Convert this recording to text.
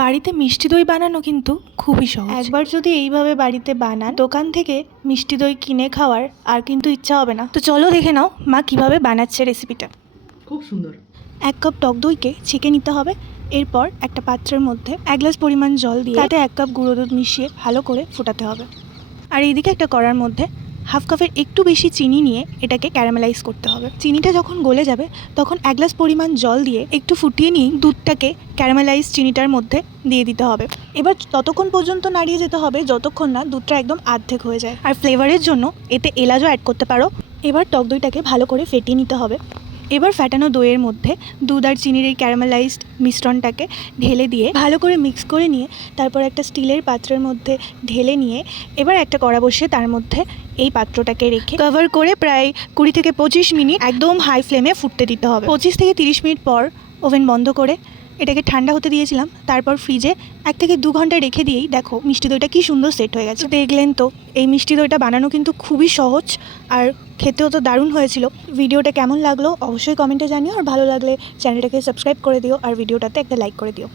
বাড়িতে মিষ্টি দই বানানো কিন্তু খুবই সহজ। একবার যদি এইভাবে বাড়িতে বানান, দোকান থেকে মিষ্টি দই কিনে খাওয়ার আর কিন্তু ইচ্ছা হবে না। তো চলো দেখে নাও মা কিভাবে বানাচ্ছে রেসিপিটা। খুব সুন্দর। 1 কাপ টক দইকে ছেঁকে নিতে হবে। এরপর একটা পাত্রের মধ্যে 1 গ্লাস পরিমাণ জল দিয়ে তাতে 1 কাপ গুঁড়ো দুধ মিশিয়ে ভালো করে ফোটাতে হবে। আর এইদিকে একটা কড়ার মধ্যে 1/2 কাপের একটু বেশি চিনি নিয়ে এটাকে ক্যারামেলাইজ করতে হবে। চিনিটা যখন গলে যাবে তখন 1 গ্লাস পরিমাণ জল দিয়ে একটু ফুটিয়ে নিয়ে দুধটাকে ক্যারামেলাইজ চিনিটার মধ্যে দিয়ে দিতে হবে। এবার ততক্ষণ পর্যন্ত নাড়িয়ে যেতে হবে যতক্ষণ না দুধটা একদম আর্ধেক হয়ে যায়। আর ফ্লেভারের জন্য এতে এলাচও অ্যাড করতে পারো। এবার টক দইটাকে ভালো করে ফেটিয়ে নিতে হবে। এবার ফ্যাটানো দইয়ের মধ্যে দুধ আর চিনির এই ক্যারামেলাইজড মিশ্রণটাকে ঢেলে দিয়ে ভালো করে মিক্স করে নিয়ে তারপর একটা স্টিলের পাত্রের মধ্যে ঢেলে নিয়ে এবার একটা কড়া বসিয়ে তার মধ্যে এই পাত্রটাকে রেখে কভার করে প্রায় 20 থেকে 25 মিনিট একদম হাই ফ্লেমে ফুটতে দিতে হবে। 25 থেকে 30 মিনিট পর ওভেন বন্ধ করে এটাকে ঠান্ডা হতে দিয়েছিলাম। তারপর ফ্রিজে 1 থেকে 2 ঘন্টা রেখে দিয়েই দেখো মিষ্টি দইটা কি সুন্দর সেট হয়ে গেছে। দেখলেন তো, এই মিষ্টি দইটা বানানো কিন্তু খুবই সহজ আর খেতেও তো দারুণ হয়েছিল। ভিডিওটা কেমন লাগলো অবশ্যই কমেন্টে জানিও, আর ভালো লাগলে চ্যানেলটাকে সাবস্ক্রাইব করে দিও আর ভিডিওটাতে একটা লাইক করে দিও।